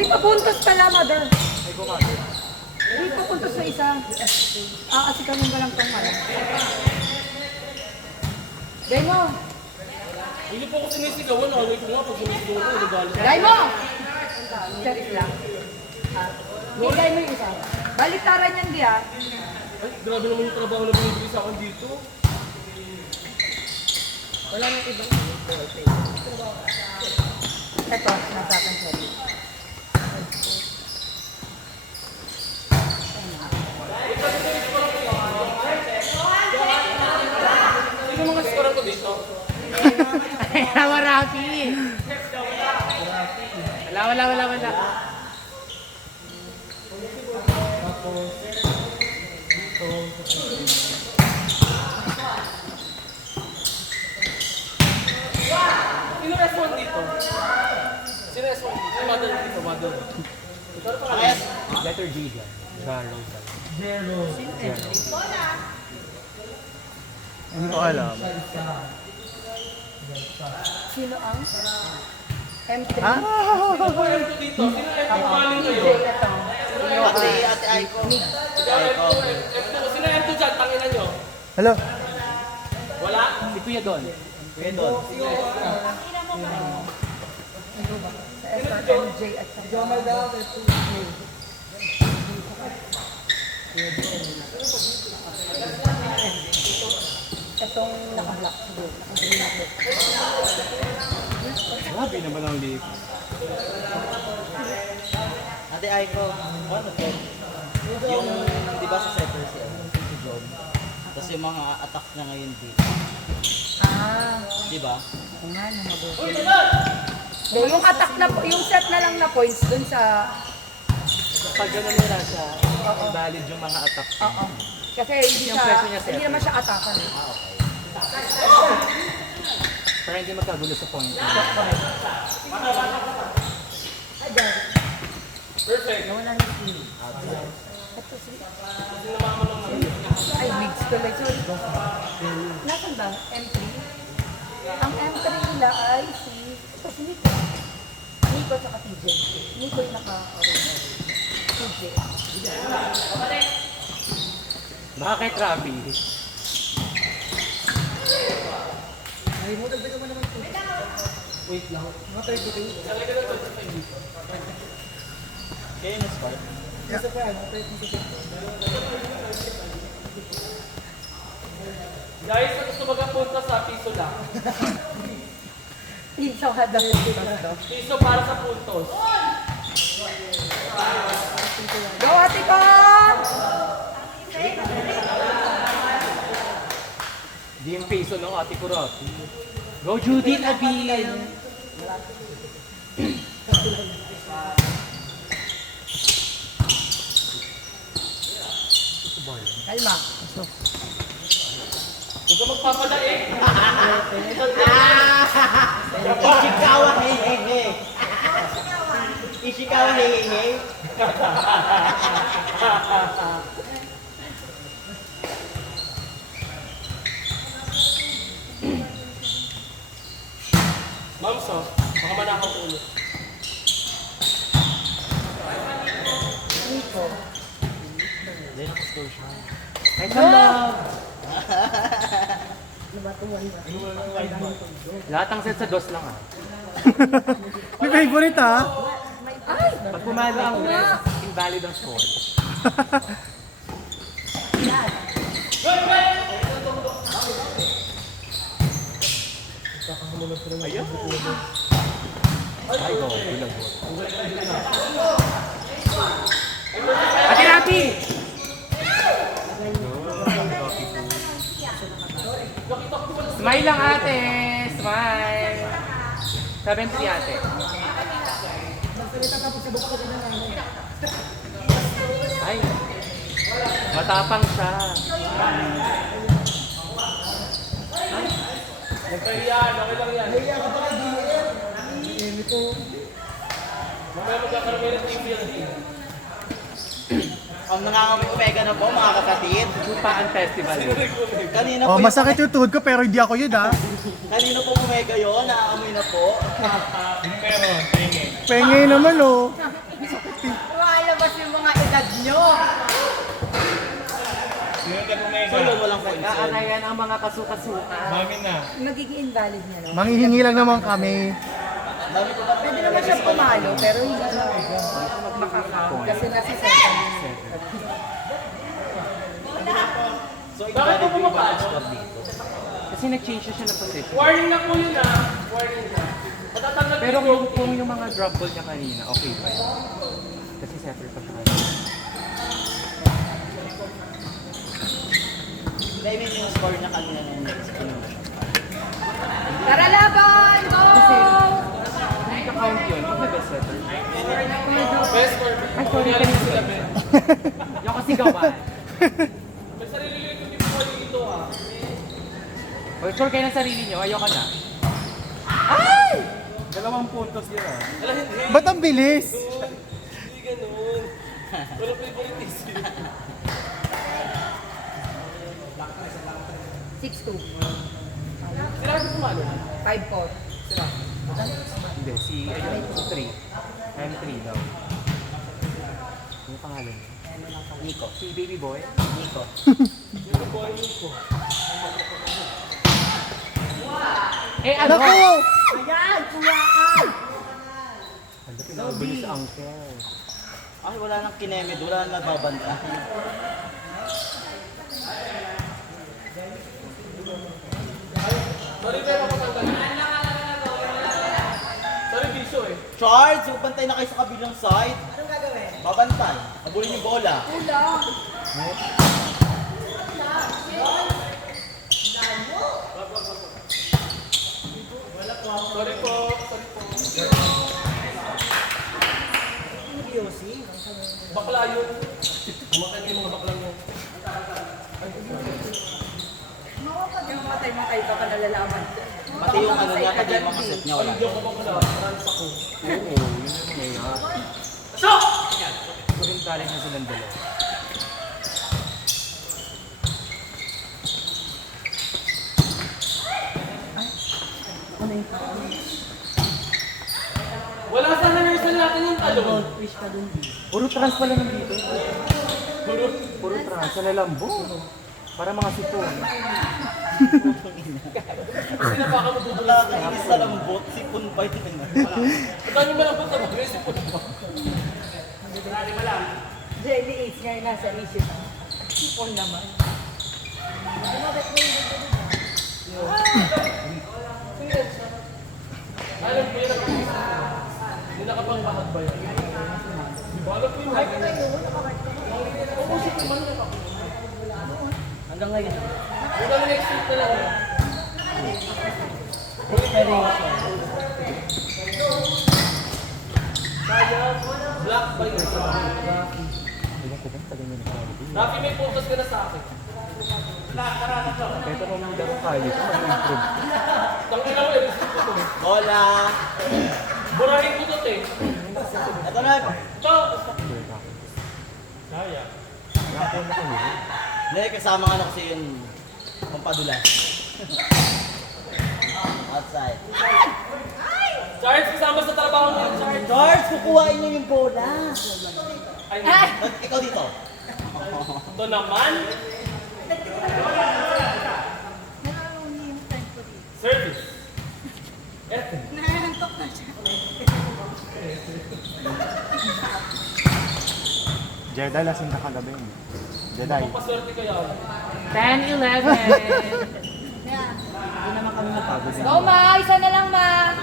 Uy, papuntos pala, mother. Ay, kumain. Uy, papuntos sa isa. Kasi kanong lang tong ano. Gay mo. Hindi po ako sinisigawan. Alay ko nga pag sinisigawan ko. Nagalit. Gay mo! Charis lang. Gay mo yung isa. Baliktaran yan di ah. Ay, grabe naman yung trabaho na binibigay sa akin dito. Wala nang ibang ito, nasa akin sorry. Sino mga scorer ko dito? Ay, Rafi! Wala. Sino respond dito? Sino respond dito? Mother dito, mother. Letter G dyan. Zero. Hindi ko alam. Sino ang? M3? Ah! Sino po M2 dito? Sino M2 kaling kayo? Ate Aiko. Ikaw M2. Sino M2 dyan? Tanginan nyo. Hello? Wala? Si Kuya Don. Kuya Don. Sa SRMJ at sa Jomel daw. Itong naka-black siguro. Grabe naman ang liip. Ate Aiko. Ano po? Yung, di ba sa center si John? Tapos yung mga attack niya ngayon dito. Di ba? Kung nga na mabuti. Yung attack na, yung set na lang na points dun sa... Pag gano'n nila siya, valid yung mga attack. Oo. Kasi hindi Yung presyo niya hindi naman siya atakan. Para hindi magkagulo sa point. Perfect. Nawala na si ito si... Ay, mix tuloy. Sorry. Nasaan ba? M3? Ang M3 nila ay si... Ito si Nico. Nico at TJ. Nico yung naka-orange. TJ. Bakit, Rafi? Ay, mo dagdagan mo naman ito. Wait lang. Mga 32. Kaya yung spark. Isa pa yan, 32. Guys, sa gusto magapunta sa piso lang. Piso ka daw yung dito. Piso para sa puntos. Go, Ate Con! Hindi yung piso ng ate ko, Rafi. Go, Judith Abin! Kalma. Huwag ka magpapalaing. Ishikawa hehehe. Ishikawa hehehe. Ma'am, mga manakaw ulo. Nico. Hindi, nakastore siya. Ay, love! Lahat ng set sa DOS lang ah. May favorite ah. Ay! Pag pumalo ang rest, invalid ang score. Ay, go. Bilag mo. Ate Rafi! Smile lang ate! Smile! 7-3 ate. Ay! Matapang siya. Nagpahiyan, okay lang yan. Mamaya magkakaroon kayo ng TPLD. Ang nangangamoy Omega na po, mga kapatid. Supaan Festival. Kanina Oh, po masakit yung tuhod ko pero hindi ako yun ah. Kanina po Omega yun, naaamoy na po. Penge naman oh. Lumalabas yung mga edad nyo. So yun, walang points. Aanayan ang mga kasuka-suka. Magiging invalid niya, no? Manghihingi lang naman kami. Dami ko ba? Pwede naman siya pumalo, pero hindi siya makakount kasi nasa second. So invalid yung ibang score dito. Kasi nag-change siya ng position. Warning na po yun ah. Warning na. Matatanggal Pero kung yung mga drop ball niya kanina, okay pa yun. Kasi setter pa siya kanina. I mean yung score niya kanina nung next inuna siya. Tara laban! Go! Hindi ka count yun, yung best setter. best score. Ay, sorry, Kunyari kanina. sila, Ben. Yung kasi gawan. May sarili ko yung po dito ah. O, sure kayo ng sarili nyo, ayoko na. 2 puntos yun ah. Wala, hindi. Ba't ang bilis? Hindi ganun. Wala favoritism. 6-2. Sila kasi pumalo. 5-4. Hindi, si 3. M3 daw. Ano pangalan? Nico. Si Baby Boy. Nico. Eh, ano? Naku! Ayan! Kuwaan! Ano, pinakabali sa uncle. Ay, wala nang kinemid, wala nang nagbabanta. Sorry, pero matanggal. Sorry, Bisyo eh. Charles, magbantay na kayo sa kabilang side. Anong gagawin? Babantay. Habulin yung bola. Kulang! Sorry po. Sorry po. Bakla yun. Kumakan yung mga bakla mo. Yung matay-matay pa pa nalalaman. Pati yung ano niya, pati yung mga set niya, wala. Hindi ako bakla. Trans ako. Oo, yun ang ngayon. Ito rin talent na silang dalawa. Wala sa rehearsal natin yung talon. Puro trans pala nandito. Puro trans. Sa lalambo. Para mga sipon. Kasi na baka Wala mabubulas ka, inis na lambot, sipon pa yun. Ito yung malambot na mag-resip po. Jelly Ace ngayon nasa isip. Sipon naman. Alam ko yun ang hindi nakapangbahat ba yun? Di ba alam ko yung height na yun? Opposite naman yun ako. Hanggang ngayon. Hanggang next week na lang. Black ba yun? Rafi, may focus ka na sa akin. Ito nung laro kayo. Ito mag-improve. Tang ina mo, i-receive ko to. Bola! Burahin ko to, te. Ito na. Ito! Nakapon na kayo. Hindi, kasama nga kasi yung pampadulas. Outside. Charles, kasama sa trabaho mo, Charles. George, kukuhain niyo yung bola. Ay, Ikaw dito. ito naman. Service. Eto. Jedi, lasing na kagabi. Jedi. Papaswerte kaya ako. 10-11. Hindi naman kami napagod. Go ma! Isa na lang ma!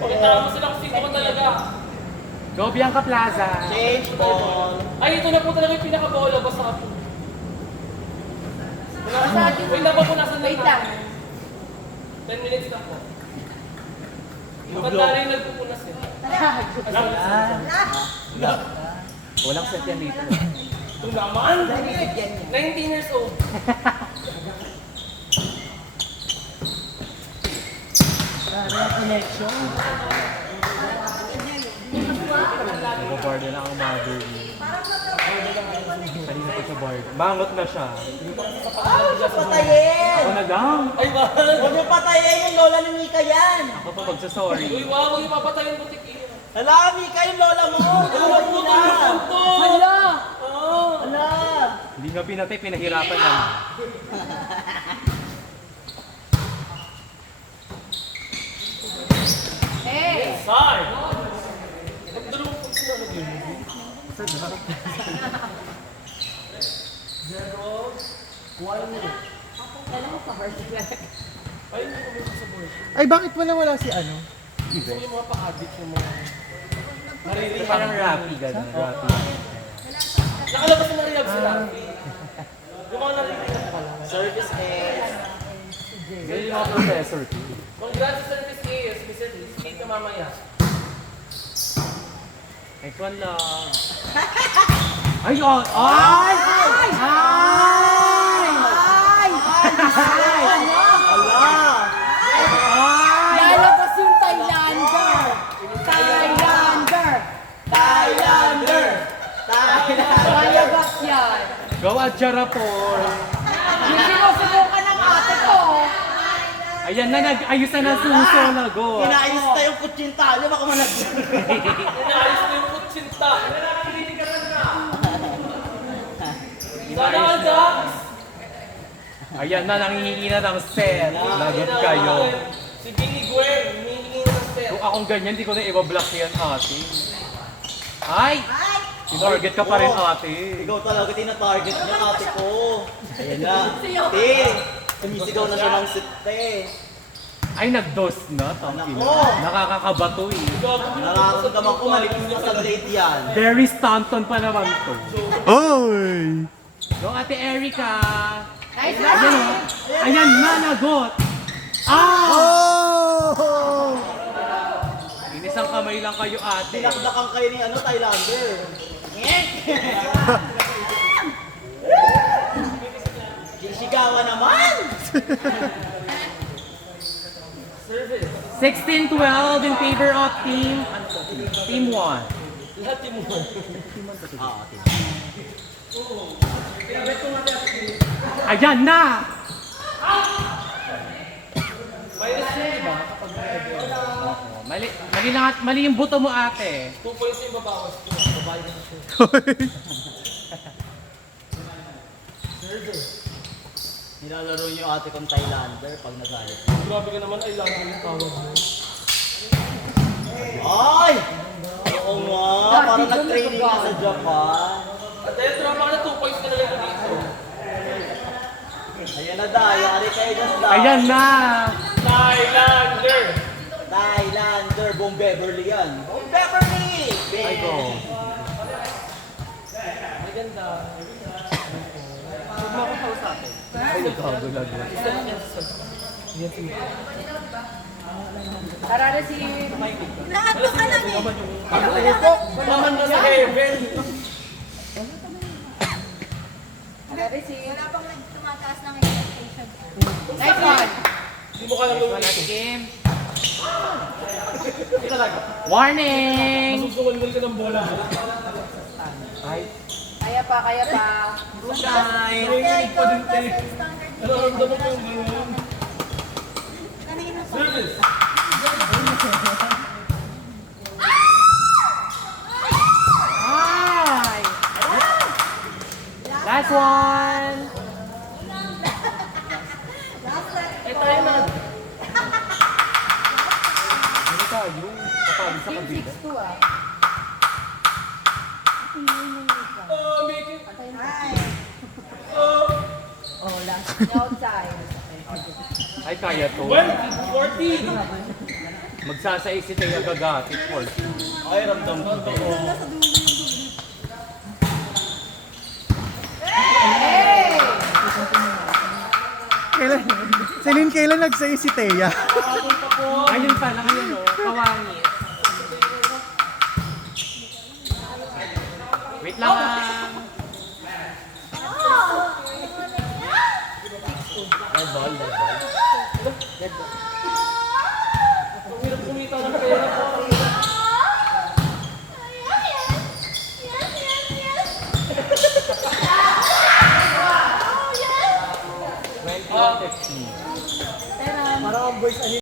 Pakita mo sila kung sino ka talaga. Go Bianca Plaza. Change ball. Ay, ito na po talaga yung pinaka-bola. Basta ka po. Wait na po po nasa Wait lang. 10 minutes na po. Maganda rin nagpupunas yun. Walang set yan dito. Ito naman! 19 years old. Nag-bar na lang ang mother niya. Kanina pa sa bar. Mangot na siya. Patayin! Ako na lang. Ay, mahal! Huwag niyo patayin yung lola ni Mika yan! Ako pa magsasorry. Uy, wow! Huwag yung papatay yung butik yun. Hala, Mika, yung lola mo! Tulog mo na! Hala! Hala! Hindi nga pinatay, pinahirapan lang. Hey! Side! Dalawang pag sinanag yun. Zero. One. Alam mo pa, heart attack. Ay, hindi ko may sasabuhin. Ay, bakit wala si ano? Gusto ko yung mga pa-addict yung mga... Naririnig. Parang Rappi, gano'n. Rappi. Nakalabas na nariyag sila. Yung mga naririnig pala. Service is... Ganyan yung mga professor ko. Congrats sa service is, Mr. Speak na mamaya. Next one lang. Ay, oh! Ay! Lalabas yung Thailander! Thailander! Thailander! Lalabas yan! Go at Jarapor! Yung sinusubukan ng ate ko! Ayan na, nag-ayos na ng suso na go. Inaayos na yung kutsinta niya, baka managsan. Inaayos na yung kutsinta. Sana all dogs! Ayan na, nangihingi na ng set. Lagot kayo. Si Billy Gwen, humihingi na ng set. Kung akong ganyan, di ko na ibablock yan, ate. Ay! Target ka pa rin, ate. Ikaw talaga tina-target niya, ate ko. Ayan na. Te, sumisigaw na siya ng sit, te. Ay, nag-dos na. Tangin Nako. na. Nakakabato eh. Nararamdaman ko malinis na sa date yan. Very Stanton pa naman to. Oy! Go, ate Erica. Nice Ayan one! o. Ayan na, nagot. Ah! Oh! Inis ang kamay lang kayo, ate. Dinakdakan kayo ni ano, Thailander. Sisigawan naman! 16-12 in favor of team, ano to? Team 1. Lahat yung mo. Ah, ate. Ayan na! Minus 3, di ba? Mali yung buto mo, ate. 2 points yung babawas ko. Babae na siya. Nilalaro niyo ate kong Thailander pag nagalit. Grabe ka naman, ay lang yung tawag mo. Ay! Oo nga, parang nag-training ka sa Japan. At dahil tropa ka na 2 points ka na lang dito. Ayan na dahil, yari kayo dyan sa Ayan na! Thailander! Thailander, Bong Beverly yan. Bong Beverly! Ay, go. Maganda. Huwag mo akong kausapin. Ay, nagkagulag na. Tara na si... Naman na sa heaven! Tara na si... Wala pang tumataas ng expectation. Nice one! Hindi mo kaya Next one gawin at ito. game. Warning! Masusungal ka ng bola. Ay, Kaya pa, kaya pa. Kaya ikaw ang best standard Ano ang damo ko yung ganyan? kanina pa. Service! ay! Last one! Eh tayo na. Ano tayo? Kapag sa Team kabila. 6-2 ah. Oh, make it. Oh, last. Outside. Ay, kaya to. 20, 40. Magsasay si Taya Gagatit, 14. Ay, ramdam ko to. Hey! Kailan nagsayo si Teya? Ayun pala, ayun o. Kawangis. Wait lang. Ang hirap kumita ng pera ko. Parang ang boys,